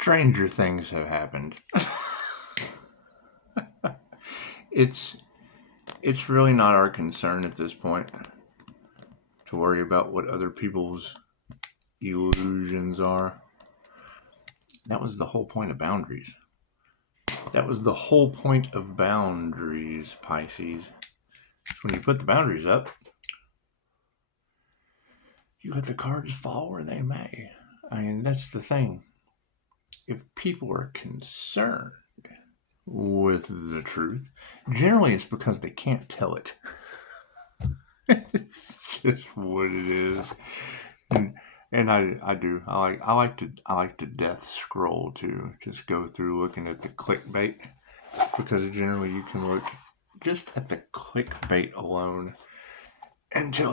Stranger things have happened. it's it's really not our concern at this point to worry about what other people's illusions are. That was the whole point of boundaries. That was the whole point of boundaries, Pisces. When you put the boundaries up, you let the cards fall where they may. I mean, that's the thing. If people are concerned with the truth, generally it's because they can't tell it. It's just what it is. And I like to death scroll to just go through looking at the clickbait, because generally you can look just at the clickbait alone until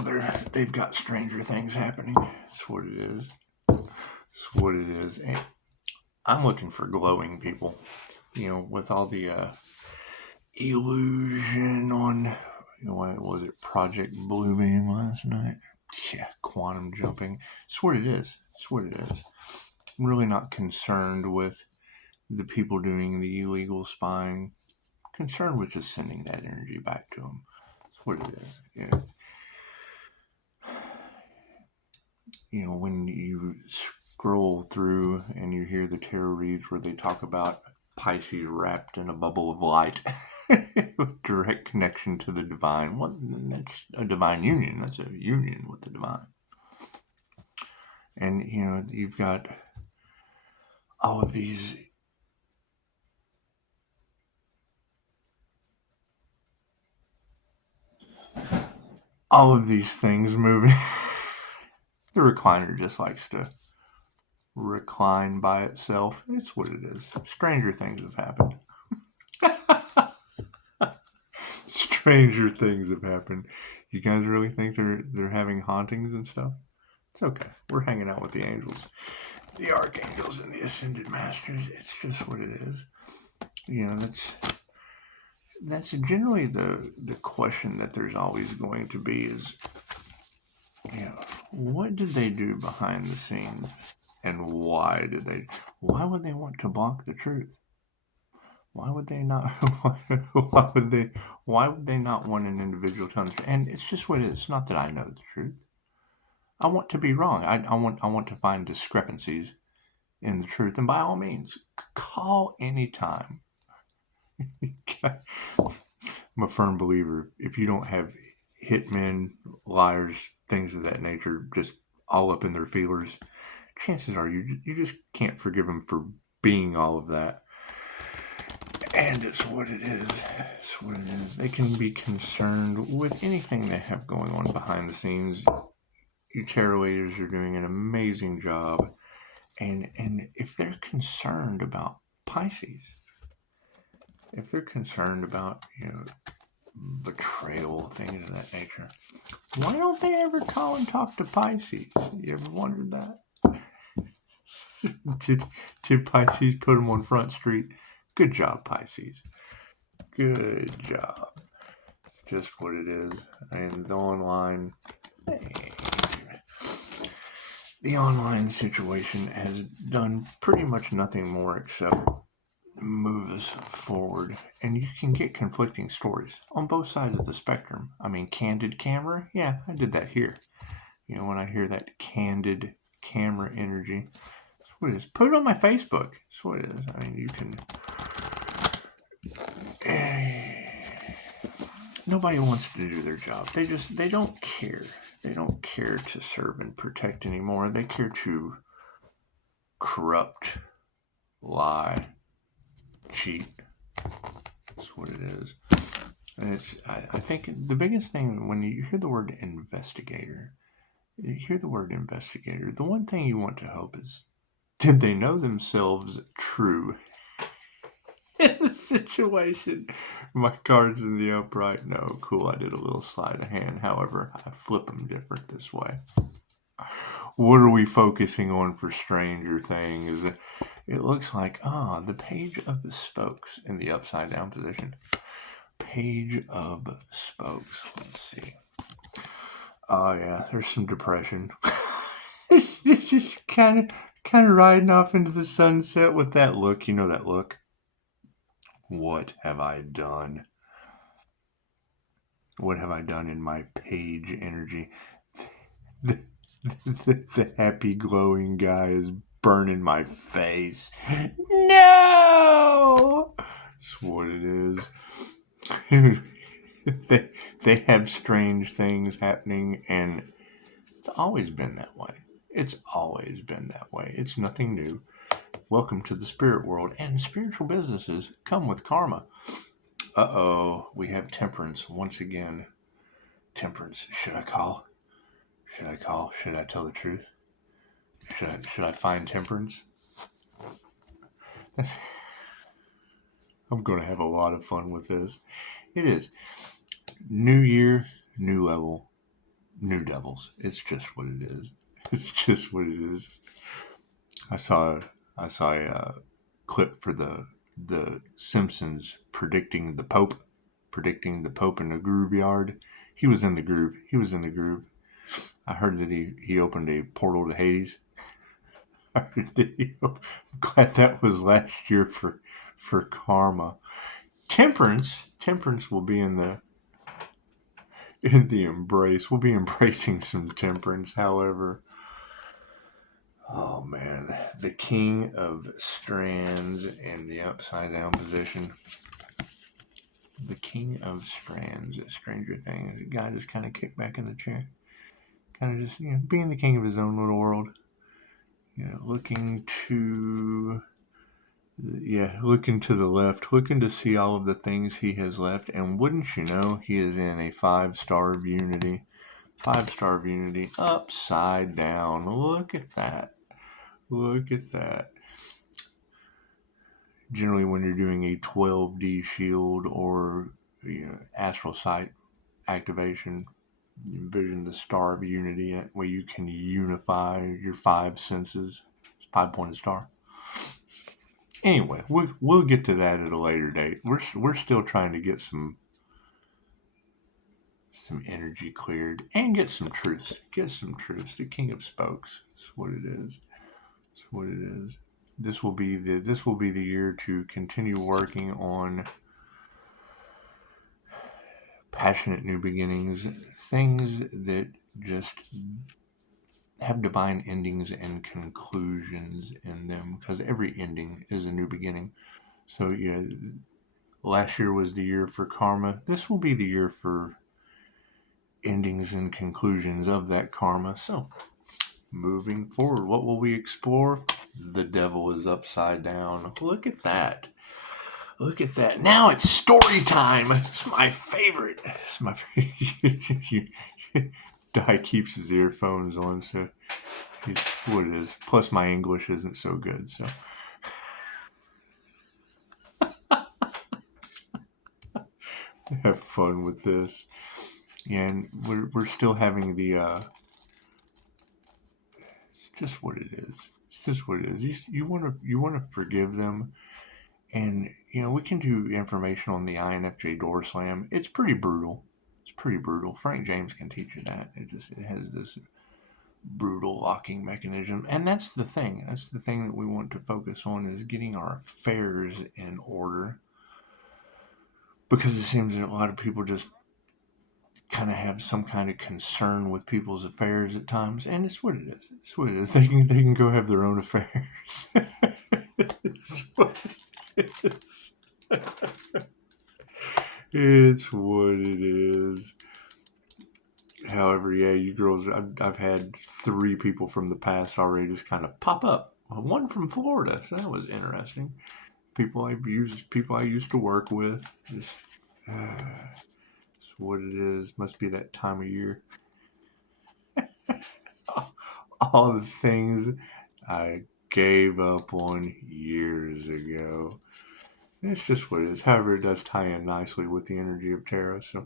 they've got stranger things happening. That's what it is. That's what it is. And I'm looking for glowing people, with all the illusion on, what was it, Project Bluebeam last night? Yeah, quantum jumping. It's what it is. It's what it is. I'm really not concerned with the people doing the illegal spying. I'm concerned with just sending that energy back to them. That's what it is. Yeah. When you scroll through and you hear the tarot reads where they talk about Pisces wrapped in a bubble of light, direct connection to the divine. Well, that's a divine union. That's a union with the divine. And, you've got all of these things moving. The recliner just likes to recline by itself. It's what it is. Stranger things have happened. Stranger things have happened. You guys really think they're having hauntings and stuff? It's okay. We're hanging out with the angels, the archangels, and the ascended masters. It's just what it is. That's generally the question that there's always going to be is, what did they do behind the scenes, and why would they want to block the truth? Why would they not? Why would they not want an individual to understand? And it's just what it is. It's not that I know the truth. I want to be wrong. I want to find discrepancies in the truth, and by all means, call anytime. I'm a firm believer. If you don't have hitmen, liars, things of that nature, just all up in their feelers, chances are you just can't forgive them for being all of that. And it's what it is. It's what it is. They can be concerned with anything they have going on behind the scenes. You tarot readers are doing an amazing job. And if they're concerned about Pisces, if they're concerned about, betrayal, things of that nature, why don't they ever call and talk to Pisces? You ever wondered that? Did Pisces put them on Front Street? Good job, Pisces. Good job. It's just what it is. And the online situation has done pretty much nothing more except move us forward. And you can get conflicting stories on both sides of the spectrum. I mean, candid camera. Yeah, I did that here. When I hear that candid camera energy, that's what it is. Put it on my Facebook. That's what it is. I mean, you can... Nobody wants to do their job. They don't care. They don't care to serve and protect anymore. They care to corrupt, lie, cheat. That's what it is. And I think the biggest thing, when you hear the word investigator, the one thing you want to hope is, did they know themselves true in the situation? My card's in the upright. No, cool. I did a little sleight of hand. However, I flip them different this way. What are we focusing on for stranger things? It looks like, the page of the spokes in the upside down position. Page of spokes. Let's see. Oh yeah, there's some depression. This is kind kind of riding off into the sunset with that look. You know that look? What have I done? What have I done in my page energy? The, the happy glowing guy is burning my face. No! That's what it is. they have strange things happening, and it's always been that way. It's always been that way. It's nothing new. Welcome to the spirit world, and spiritual businesses come with karma. Uh-oh, we have temperance once again. Temperance. Should I call? Should I call? Should I tell the truth? Should I find temperance? I'm going to have a lot of fun with this. It is. New year, new level, new devils. It's just what it is. It's just what it is. I saw a clip for the Simpsons predicting the Pope in the groove yard. He was in the groove. I heard that he opened a portal to Hades. I'm glad that was last year for karma. Temperance will be in the embrace. We'll be embracing some temperance. However, oh man, the King of Strands in the upside down position. The King of Strands, Stranger Things. The guy just kind of kicked back in the chair, kind of just being the king of his own little world. Looking to the left, looking to see all of the things he has left, and wouldn't you know, he is in a 5-star of unity. 5-star of unity, upside down. Look at that. Generally, when you're doing a 12D shield or astral sight activation, you envision the star of unity where you can unify your 5 senses. It's 5-pointed star. Anyway, we'll get to that at a later date. We're still trying to get some energy cleared and get some truths. The King of Spokes. That's what it is. This will be the year to continue working on passionate new beginnings, things that just have divine endings and conclusions in them, because every ending is a new beginning. So last year was the year for karma. This will be the year for endings and conclusions of that karma. So moving forward, what will we explore? The devil is upside down. Look at that. Now it's story time. It's my favorite. Di keeps his earphones on, so he's what it is. Plus, my English isn't so good, so. Have fun with this. And we're still having the. It's just what it is. You want to forgive them. And, we can do information on the INFJ door slam. It's pretty brutal. Frank James can teach you that. It has this brutal locking mechanism. And that's the thing. That we want to focus on, is getting our affairs in order. Because it seems that a lot of people just kind of have some kind of concern with people's affairs at times. And it's what it is. They can go have their own affairs. It's what it is. It's what it is. However, you girls, I've had 3 people from the past already just kind of pop up. One from Florida, so that was interesting. People I used to work with. Just, it's what it is. Must be that time of year. All the things I gave up on years ago. It's just what it is. However, it does tie in nicely with the energy of tarot, so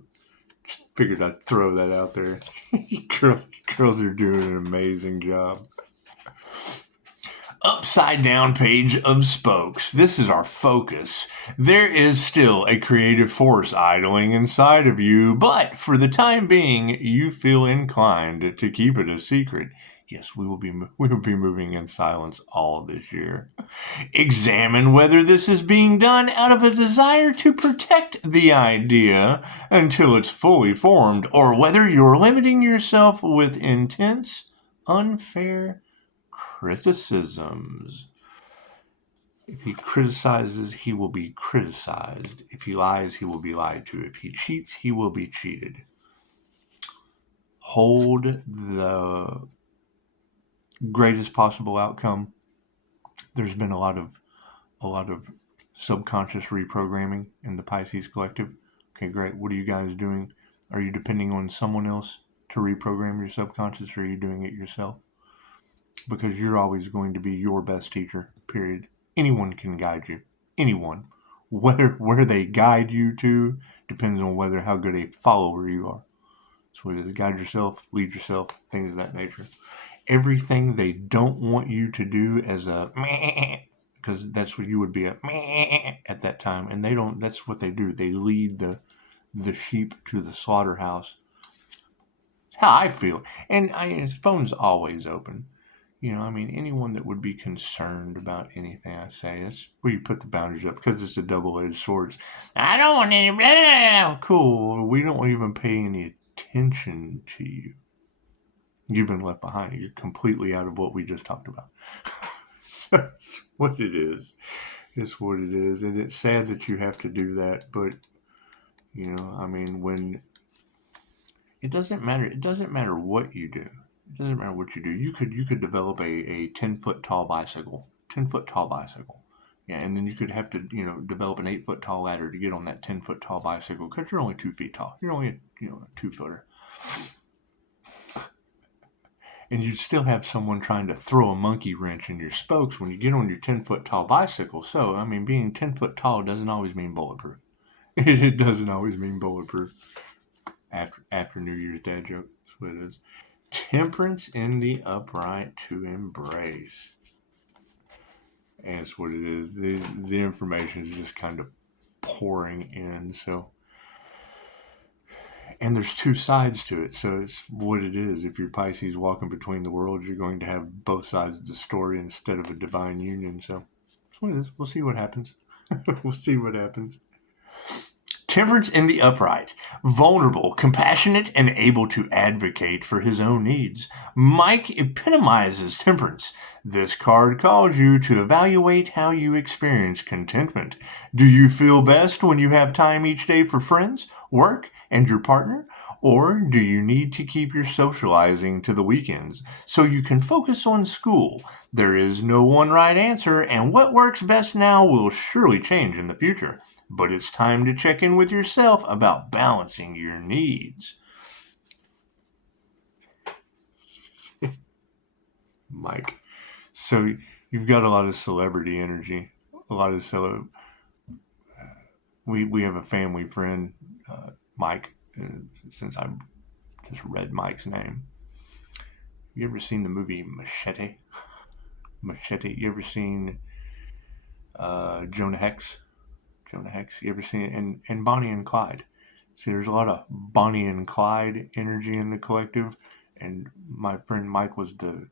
just figured I'd throw that out there. girls are doing an amazing job. Upside down page of spokes. This is our focus. There is still a creative force idling inside of you, but for the time being, you feel inclined to keep it a secret. Yes, we will be moving in silence all this year. Examine whether this is being done out of a desire to protect the idea until it's fully formed, or whether you're limiting yourself with intense, unfair criticisms. If he criticizes, he will be criticized. If he lies, he will be lied to. If he cheats, he will be cheated. Hold the greatest possible outcome. There's been a lot of subconscious reprogramming in the Pisces collective. Okay, great. What are you guys doing? Are you depending on someone else to reprogram your subconscious, or are you doing it yourself? Because you're always going to be your best teacher, period. Anyone can guide you. Anyone. Where they guide you to depends on how good a follower you are. So whether guide yourself, lead yourself, things of that nature. Everything they don't want you to do as a meh, because that's what you would be at meh at that time, and they don't. That's what they do. They lead the sheep to the slaughterhouse. That's how I feel, and his phone's always open. Anyone that would be concerned about anything I say, that's where you put the boundaries up, because it's a double-edged sword. I don't want any, blah, blah, blah. Cool. We don't even pay any attention to you. You've been left behind. You're completely out of what we just talked about. So it's what it is. It's what it is. And it's sad that you have to do that, but when it doesn't matter what you do. It doesn't matter what you do. You could develop a 10-foot tall bicycle. 10-foot tall bicycle. Yeah, and then you could have to, develop an 8-foot tall ladder to get on that 10-foot tall bicycle, because you're only 2 feet tall. You're only a 2-footer. And you'd still have someone trying to throw a monkey wrench in your spokes when you get on your 10-foot tall bicycle. So, being 10 foot tall doesn't always mean bulletproof. It doesn't always mean bulletproof. After New Year's dad joke, that's what it is. Temperance in the upright to embrace. And it's what it is. The information is just kind of pouring in. So, and there's two sides to it. So it's what it is. If you're Pisces walking between the worlds, you're going to have both sides of the story instead of a divine union. So that's what it is. We'll see what happens. We'll see what happens. Temperance in the upright, vulnerable, compassionate, and able to advocate for his own needs. Mike epitomizes temperance. This card calls you to evaluate how you experience contentment. Do you feel best when you have time each day for friends, work, and your partner? Or do you need to keep your socializing to the weekends so you can focus on school? There is no one right answer, and what works best now will surely change in the future. But it's time to check in with yourself about balancing your needs. Mike. So you've got a lot of celebrity energy. A lot of we have a family friend, Mike, since I just read Mike's name. You ever seen the movie Machete? Machete. You ever seen Jonah Hex? Jonah Hex. You ever seen it? And Bonnie and Clyde. See, there's a lot of Bonnie and Clyde energy in the collective, and my friend Mike was the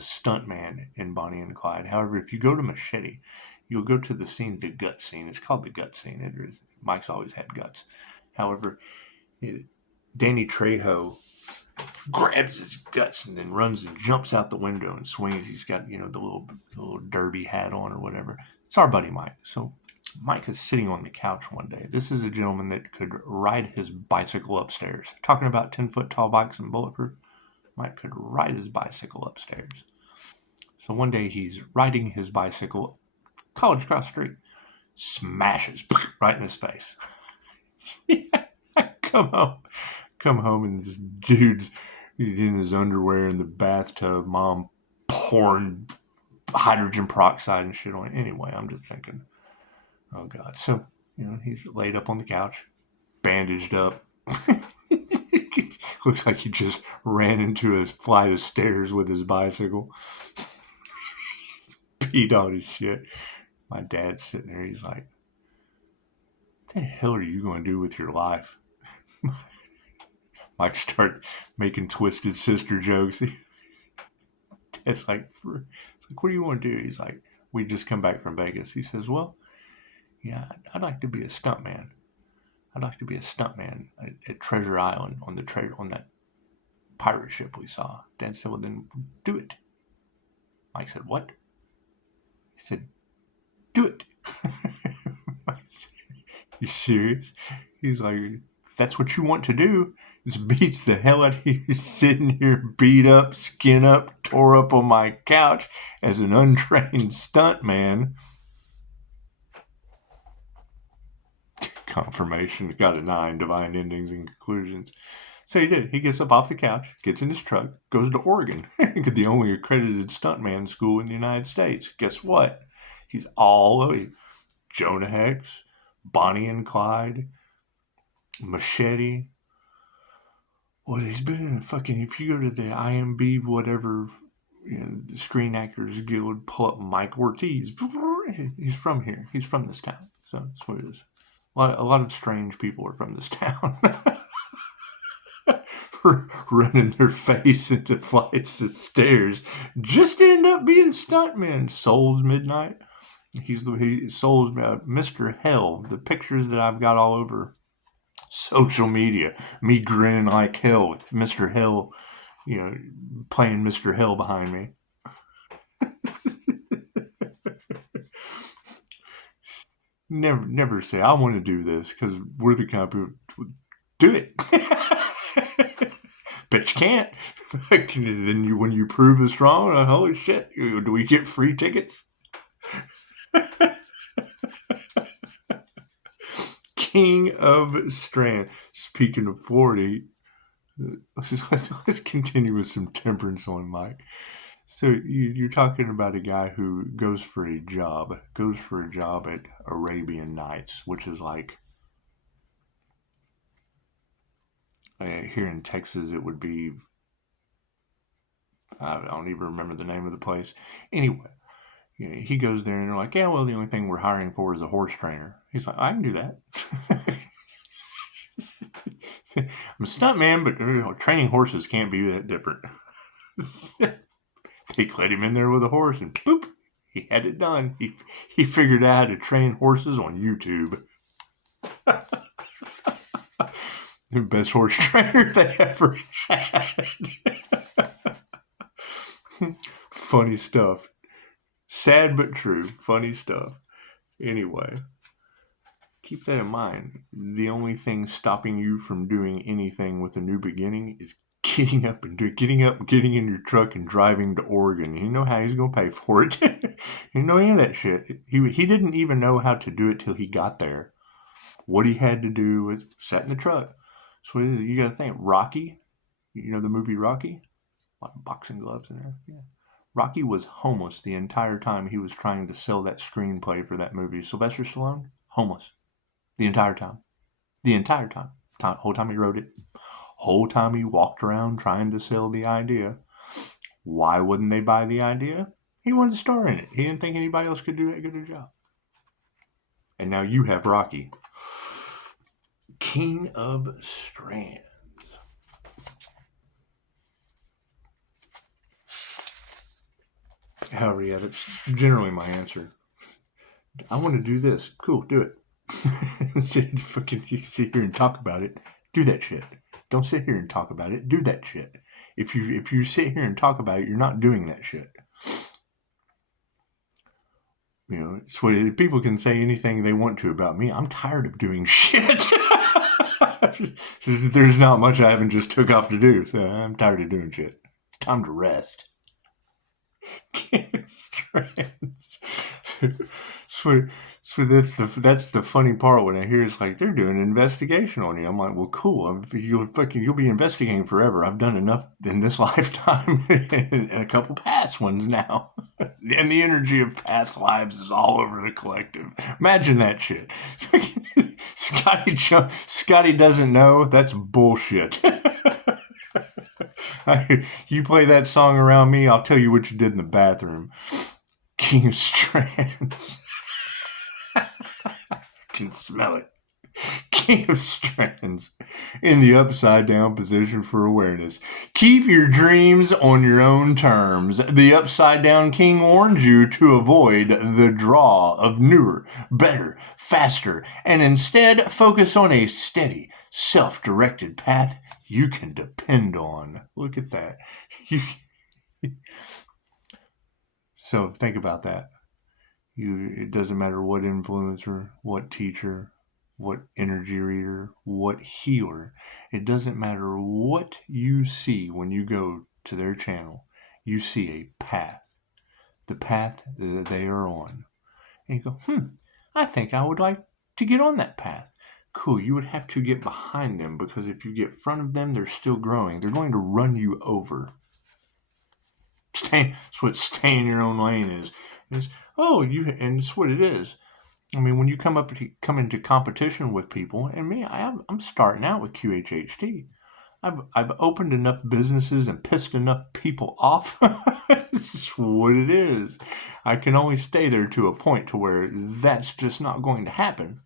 stunt man in Bonnie and Clyde. However, if you go to Machete, you'll go to the scene, the gut scene. It's called the gut scene. Mike's always had guts. However, Danny Trejo grabs his guts and then runs and jumps out the window and swings. He's got the little derby hat on or whatever. It's our buddy Mike. So Mike is sitting on the couch one day. This is a gentleman that could ride his bicycle upstairs. Talking about 10-foot tall bikes and bulletproof. Mike could ride his bicycle upstairs. So one day he's riding his bicycle, college across the street, smashes right in his face. I come home and this dude's in his underwear in the bathtub, mom pouring hydrogen peroxide and shit on it. Anyway, I'm just thinking, oh God. So, he's laid up on the couch, bandaged up. Looks like he just ran into a flight of stairs with his bicycle. Peed on his shit. My dad's sitting there. He's like, what the hell are you going to do with your life? Mike started making twisted sister jokes. It's like, what do you want to do? He's like, we just come back from Vegas. He says, well, yeah, I'd like to be a stuntman. I'd like to be a stuntman at Treasure Island on that pirate ship we saw. Dad said, well, then do it. Mike said, what? He said, do it. I said, you serious? He's like, that's what you want to do. This beats the hell out of you sitting here beat up, skin up, tore up on my couch as an untrained stuntman. Confirmation, got a 9, divine endings and conclusions. So he did. He gets up off the couch, gets in his truck, goes to Oregon, the only accredited stuntman school in the United States. Guess what? He's all over Jonah Hex, Bonnie and Clyde, Machete. Well, he's been in a fucking, if you go to the IMB, whatever, the Screen Actors Guild, pull up Mike Ortiz. He's from here. He's from this town. So that's what it is. A lot of strange people are from this town. Running their face into flights of stairs just to end up being stuntmen. Souls Midnight. He Souls Mr. Hell. The pictures that I've got all over social media. Me grinning like hell with Mr. Hell, playing Mr. Hell behind me. Never say, I want to do this, because we're the kind of people who do it. But you can't. Then when you prove us wrong, holy shit, do we get free tickets? King of Strand. Speaking of 40, let's continue with some temperance on Mike. So you're talking about a guy who goes for a job at Arabian Nights, which is like, here in Texas, it would be, I don't even remember the name of the place. Anyway, he goes there and they're like, yeah, well, the only thing we're hiring for is a horse trainer. He's like, I can do that. I'm a stuntman, but training horses can't be that different. They let him in there with a horse and boop, he had it done. He figured out how to train horses on YouTube. The best horse trainer they ever had. Funny stuff. Sad but true. Funny stuff. Anyway, keep that in mind. The only thing stopping you from doing anything with a new beginning is getting up, getting in your truck and driving to Oregon. You know how he's going to pay for it. You know any of that shit. He didn't even know how to do it till he got there. What he had to do was sat in the truck. So you got to think, Rocky, you know the movie Rocky? A lot of boxing gloves in there. Yeah. Rocky was homeless the entire time he was trying to sell that screenplay for that movie. Sylvester Stallone, homeless. The entire time. Whole time he wrote it. Whole time he walked around trying to sell the idea. Why wouldn't they buy the idea? He wanted to star in it. He didn't think anybody else could do that good a job. And now you have Rocky. King of Strands. However, yeah, that's generally my answer. I want to do this. Cool, do it. You sit here and talk about it. Do that shit. Don't sit here and talk about it. Do that shit. If you sit here and talk about it, you're not doing that shit. So people can say anything they want to about me. I'm tired of doing shit. There's not much I haven't just took off to do, so I'm tired of doing shit. Time to rest. Strands. So that's the funny part when I hear it's like they're doing an investigation on you. I'm like, well, cool. You'll be investigating forever. I've done enough in this lifetime and a couple past ones now. And the energy of past lives is all over the collective. Imagine that shit. Scotty doesn't know. That's bullshit. You play that song around me, I'll tell you what you did in the bathroom. King of Strands. Can smell it. King of Strands in the upside down position for awareness. Keep your dreams on your own terms. The upside down king warns you to avoid the draw of newer, better, faster, and instead focus on a steady, self-directed path you can depend on. Look at that. So think about that. It doesn't matter what influencer, what teacher, what energy reader, what healer. It doesn't matter what you see when you go to their channel. You see a path, the path that they are on. And you go, I think I would like to get on that path. Cool, you would have to get behind them, because if you get in front of them, they're still growing. They're going to run you over. That's what stay in your own lane is. And it's what it is. I mean, when you come into competition with people, and me, I'm starting out with QHHT. I've opened enough businesses and pissed enough people off. It's what it is. I can only stay there to a point to where that's just not going to happen.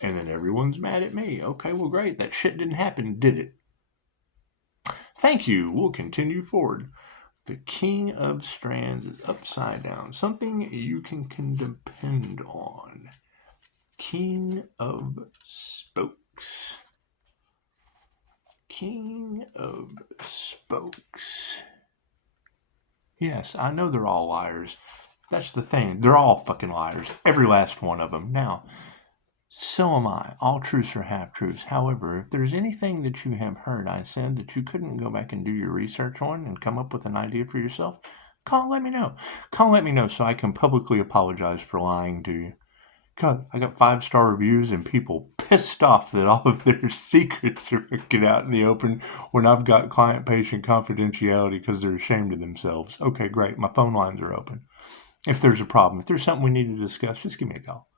And then everyone's mad at me. Okay, well, great. That shit didn't happen, did it? Thank you. We'll continue forward. The King of Strands is upside down. Something you can depend on. King of Spokes. King of Spokes. Yes, I know they're all liars. That's the thing. They're all fucking liars. Every last one of them. Now, so am I. All truths are half-truths. However, if there's anything that you have heard I said that you couldn't go back and do your research on and come up with an idea for yourself, call and let me know. Call and let me know so I can publicly apologize for lying to you. God, I got 5-star reviews and people pissed off that all of their secrets are get out in the open when I've got client-patient confidentiality because they're ashamed of themselves. Okay, great. My phone lines are open. If there's a problem, if there's something we need to discuss, just give me a call.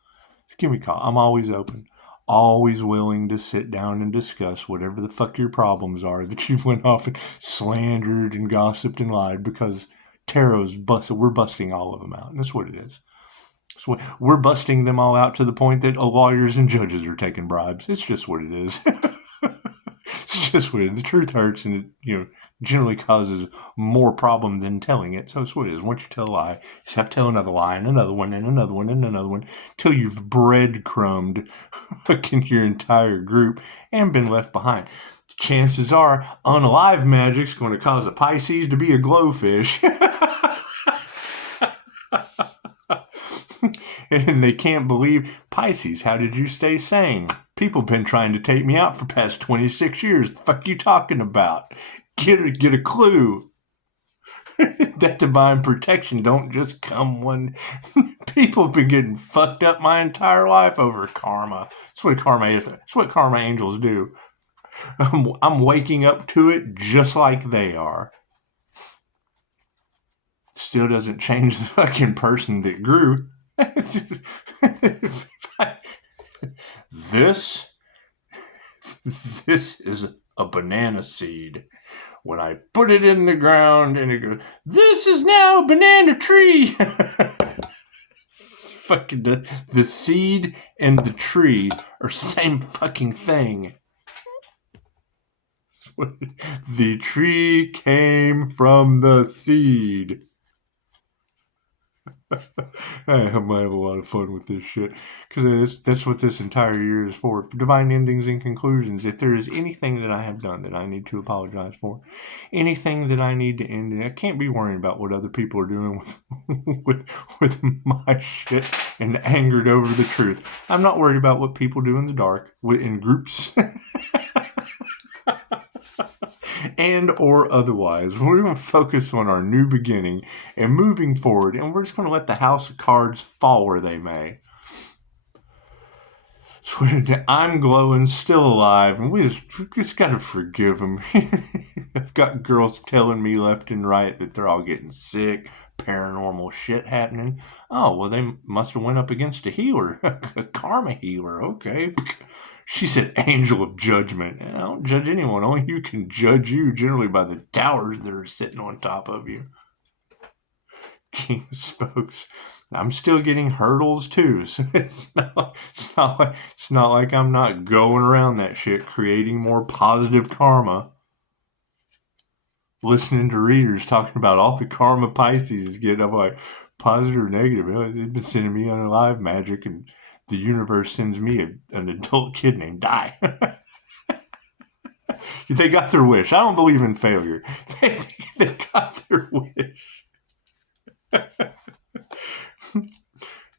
Give me a call. I'm always open. Always willing to sit down and discuss whatever the fuck your problems are that you've went off and slandered and gossiped and lied, because tarot's busted. We're busting all of them out. And that's what it is. So we're busting them all out to the point that lawyers and judges are taking bribes. It's just what it is. It's just what it is. The truth hurts, and it, generally causes more problem than telling it. So it's what it is. Once you tell a lie, you just have to tell another lie, and another one, and another one, and another one, till you've breadcrumbed fucking your entire group and been left behind. Chances are, unalive magic's going to cause a Pisces to be a glowfish. And they can't believe, Pisces, how did you stay sane? People have been trying to take me out for past 26 years. The fuck you talking about? Get a clue. That divine protection don't just come when people have been getting fucked up my entire life over karma. That's what karma is. That's what karma angels do. I'm waking up to it just like they are. Still doesn't change the fucking person that grew. This is a banana seed. When I put it in the ground and it goes, this is now a banana tree. Fucking the seed and the tree are same fucking thing. The tree came from the seed. I might have a lot of fun with this shit, because that's what this entire year is for. Divine endings and conclusions. If there is anything that I have done that I need to apologize for, anything that I need to end, and I can't be worrying about what other people are doing with my shit and angered over the truth. I'm not worried about what people do in the dark in groups. And or otherwise. We're going to focus on our new beginning and moving forward, and we're just going to let the house of cards fall where they may. So I'm glowing, still alive, and we just got to forgive them. I've got girls telling me left and right that they're all getting sick, paranormal shit happening. Oh, well, they must have went up against a healer, a karma healer, okay. She said angel of judgment. I don't judge anyone. Only you can judge you, generally by the towers that are sitting on top of you. King of Spokes. I'm still getting hurdles too. So it's not like I'm not going around that shit creating more positive karma. Listening to readers talking about all the karma Pisces get. I'm like, positive or negative? They've been sending me unalive magic, and the universe sends me an adult kid named Di. They got their wish. I don't believe in failure. They got their wish.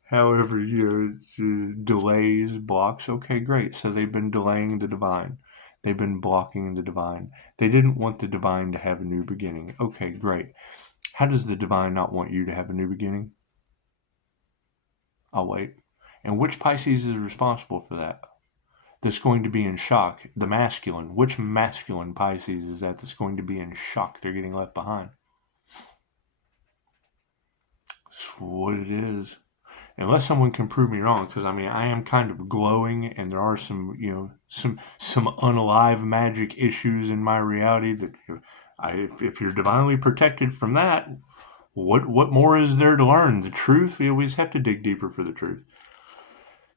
However, it's, delays, blocks. Okay, great. So they've been delaying the divine. They've been blocking the divine. They didn't want the divine to have a new beginning. Okay, great. How does the divine not want you to have a new beginning? I'll wait. And which Pisces is responsible for that? That's going to be in shock. The masculine. Which masculine Pisces is that's going to be in shock they're getting left behind? That's what it is. Unless someone can prove me wrong, because I mean I am kind of glowing, and there are some some unalive magic issues in my reality that if you're divinely protected from that, what more is there to learn? The truth. We always have to dig deeper for the truth.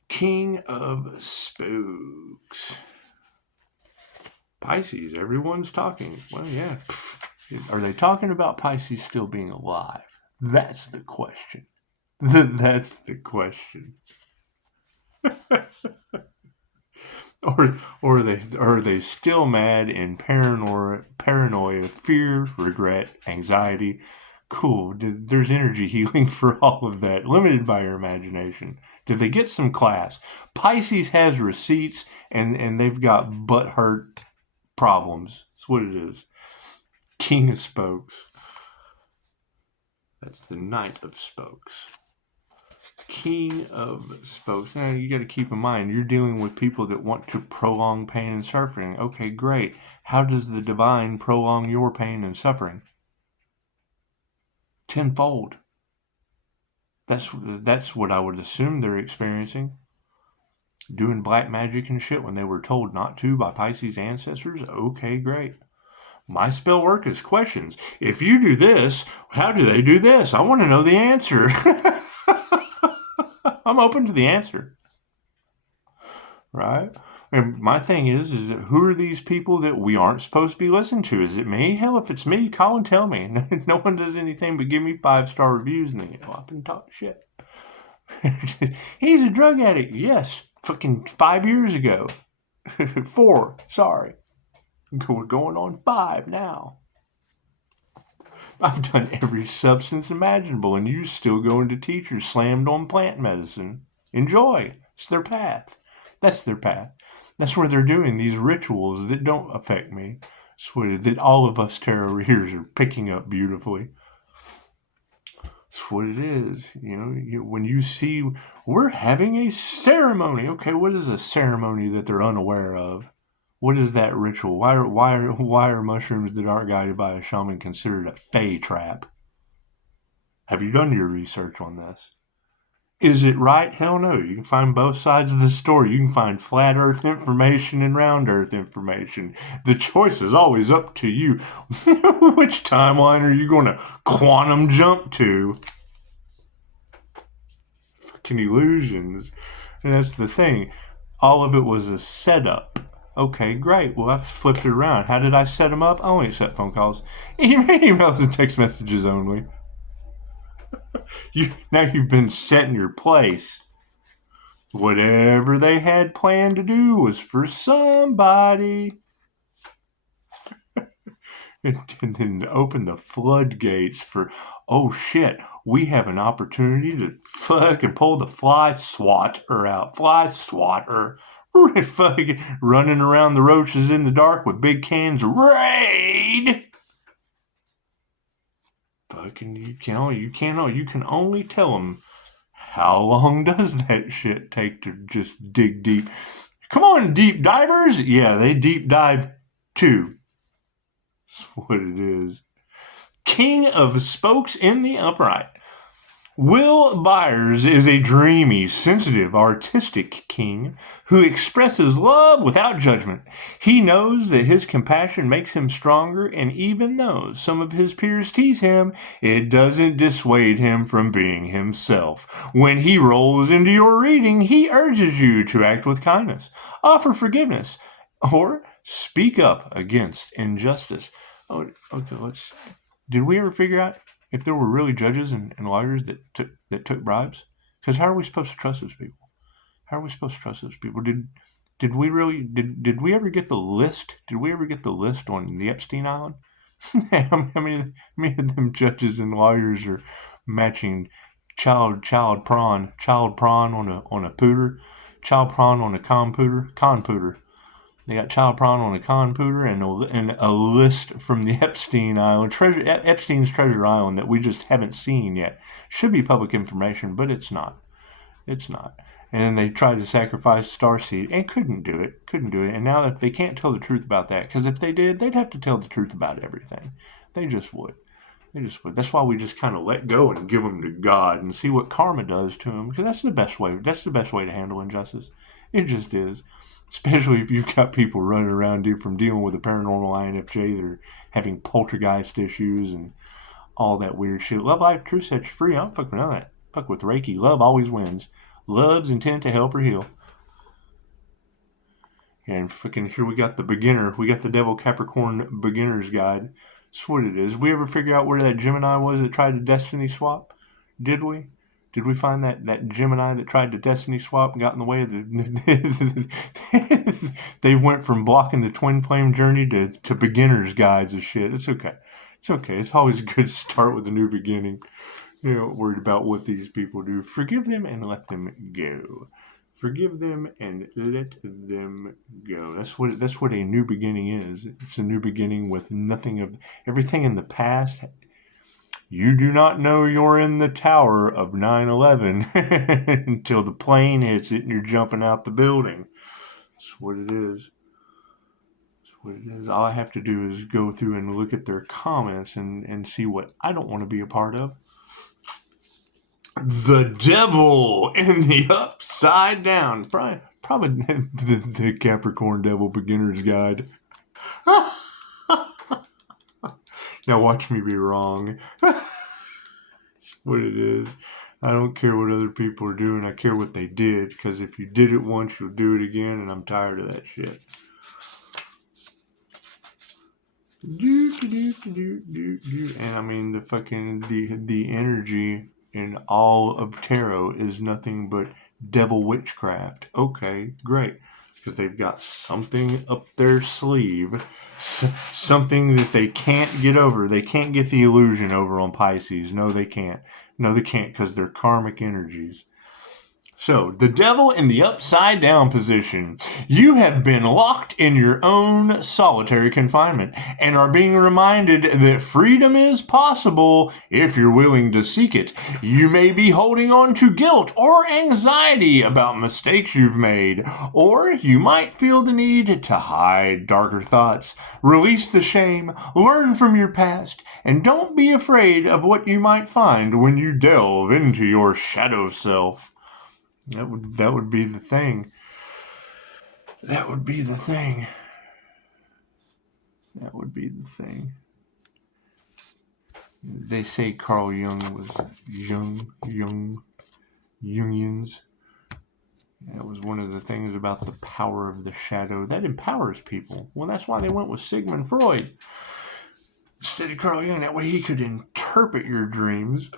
King of Spokes. Pisces. Everyone's talking. Well, yeah. Are they talking about Pisces still being alive? That's the question. That's the question. or are they still mad in paranoia, fear, regret, anxiety? Cool. There's energy healing for all of that, limited by your imagination. Did they get some class? Pisces has receipts, and they've got butthurt problems. That's what it is. King of Spokes. That's the Knight of Spokes. King of Spokes. Now, you got to keep in mind, you're dealing with people that want to prolong pain and suffering. Okay, great. How does the divine prolong your pain and suffering? Tenfold. That's what I would assume they're experiencing. Doing black magic and shit when they were told not to by Pisces ancestors. Okay, great. My spell work is questions. If you do this, how do they do this? I want to know the answer. I'm open to the answer. Right? And my thing is who are these people that we aren't supposed to be listening to? Is it me? Hell, if it's me, call and tell me. No one does anything but give me 5-star reviews and then up and talk shit. He's a drug addict. Yes. Fucking 5 years ago. 4. Sorry. We're going on 5 now. I've done every substance imaginable, and you're still going to teachers slammed on plant medicine. Enjoy. It's their path. That's their path. That's where they're doing these rituals that don't affect me. That all of us tarot readers are picking up beautifully. That's what it is. When you see we're having a ceremony. Okay, what is a ceremony that they're unaware of? What is that ritual? Why are mushrooms that aren't guided by a shaman considered a fae trap? Have you done your research on this? Is it right? Hell no. You can find both sides of the story. You can find flat earth information and round earth information. The choice is always up to you. Which timeline are you going to quantum jump to? Fucking illusions. And that's the thing. All of it was a setup. Okay, great. Well, I flipped it around. How did I set them up? I only accept phone calls. Emails and text messages only. Now you've been set in your place. Whatever they had planned to do was for somebody. And then open the floodgates for, oh shit, we have an opportunity to fucking pull the fly swatter out. Fly swatter. Fucking running around the roaches in the dark with big cans of Raid. Fucking you can only tell them how long does that shit take to just dig deep. Come on, deep divers. Yeah, they deep dive too. That's what it is. King of Spokes in the upright. Will Byers is a dreamy, sensitive, artistic king who expresses love without judgment. He knows that his compassion makes him stronger, and even though some of his peers tease him, it doesn't dissuade him from being himself. When he rolls into your reading, he urges you to act with kindness, offer forgiveness, or speak up against injustice. Oh, okay, did we ever figure out if there were really judges and lawyers that took bribes? Because how are we supposed to trust those people? How are we supposed to trust those people? Did we really did we ever get the list? Did we ever get the list on the Epstein Island? How many of them judges and lawyers are matching child prawn on a pooter, child prawn on a con pooter. They got child prawn on a computer and a list from the Epstein Island, Epstein's Treasure Island that we just haven't seen yet. Should be public information, but it's not. It's not. And then they tried to sacrifice Starseed and couldn't do it. And now that they can't tell the truth about that, because if they did, they'd have to tell the truth about everything. They just would. That's why we just kind of let go and give them to God and see what karma does to them. Because that's the best way. That's the best way to handle injustice. It just is. Especially if you've got people running around from dealing with a paranormal INFJ that are having poltergeist issues and all that weird shit. Love, life, truth sets you free. I don't fuck with none of that. Fuck with Reiki. Love always wins. Love's intent to help or heal. And fucking here we got the beginner. We got the Devil Capricorn Beginner's Guide. That's what it is. We ever figure out where that Gemini was that tried to destiny swap? Did we? Did we find that Gemini that tried to destiny swap and got in the way of the... They went from blocking the twin flame journey to beginner's guides and shit. It's okay. It's okay. It's always good to start with a new beginning. You're not worried about what these people do. Forgive them and let them go. Forgive them and let them go. That's what a new beginning is. It's a new beginning with nothing of everything in the past. You do not know you're in the tower of 9/11 until the plane hits it and you're jumping out the building. That's what it is. That's what it is. All I have to do is go through and look at their comments and see what I don't want to be a part of. The Devil in the Upside Down. Probably the Capricorn Devil Beginner's Guide. Now watch me be wrong. That's what it is. I don't care what other people are doing. I care what they did. Because if you did it once, you'll do it again. And I'm tired of that shit. And I mean, the energy in all of tarot is nothing but devil witchcraft. Okay, great. Because they've got something up their sleeve, something that they can't get over. They can't get the illusion over on Pisces. No, they can't. No, they can't because they're karmic energies. So, the devil in the upside down position. You have been locked in your own solitary confinement and are being reminded that freedom is possible if you're willing to seek it. You may be holding on to guilt or anxiety about mistakes you've made, or you might feel the need to hide darker thoughts. Release the shame, learn from your past, and don't be afraid of what you might find when you delve into your shadow self. That would be the thing. That would be the thing. That would be the thing. They say Carl Jung was Jungians. That was one of the things about the power of the shadow. That empowers people. Well, that's why they went with Sigmund Freud instead of Carl Jung. That way he could interpret your dreams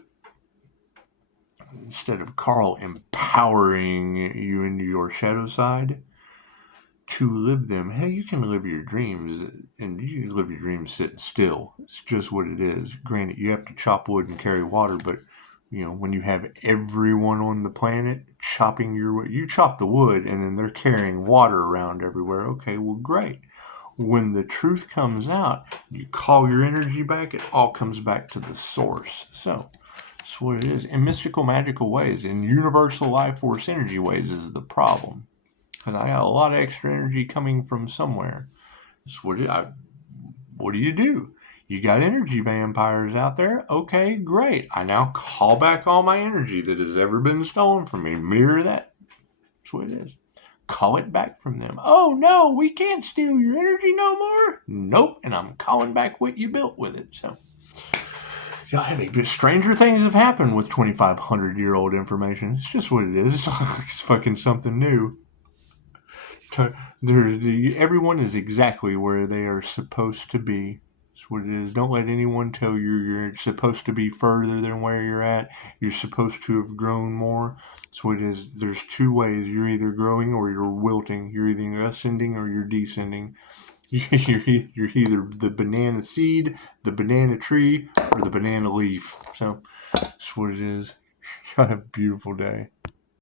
instead of Carl empowering you into your shadow side to live them. Hey, you can live your dreams, and you can live your dreams sitting still. It's just what it is. Granted, you have to chop wood and carry water, but when you have everyone on the planet chopping your wood, you chop the wood, and then they're carrying water around everywhere. Okay, well, great. When the truth comes out, you call your energy back, it all comes back to the source. So, that's what it is. In mystical, magical ways, in universal life force energy ways is the problem. Because I got a lot of extra energy coming from somewhere. That's what do you do? You got energy vampires out there? Okay, great. I now call back all my energy that has ever been stolen from me. Mirror that. That's what it is. Call it back from them. Oh no, we can't steal your energy no more. Nope, and I'm calling back what you built with it. So, y'all have stranger things have happened with 2,500-year-old information. It's just what it is. It's fucking something new. Everyone is exactly where they are supposed to be. That's what it is. Don't let anyone tell you you're supposed to be further than where you're at. You're supposed to have grown more. That's what it is. There's two ways. You're either growing or you're wilting. You're either ascending or you're descending. You're either the banana seed, the banana tree, or the banana leaf. So that's what it is. Have a beautiful day.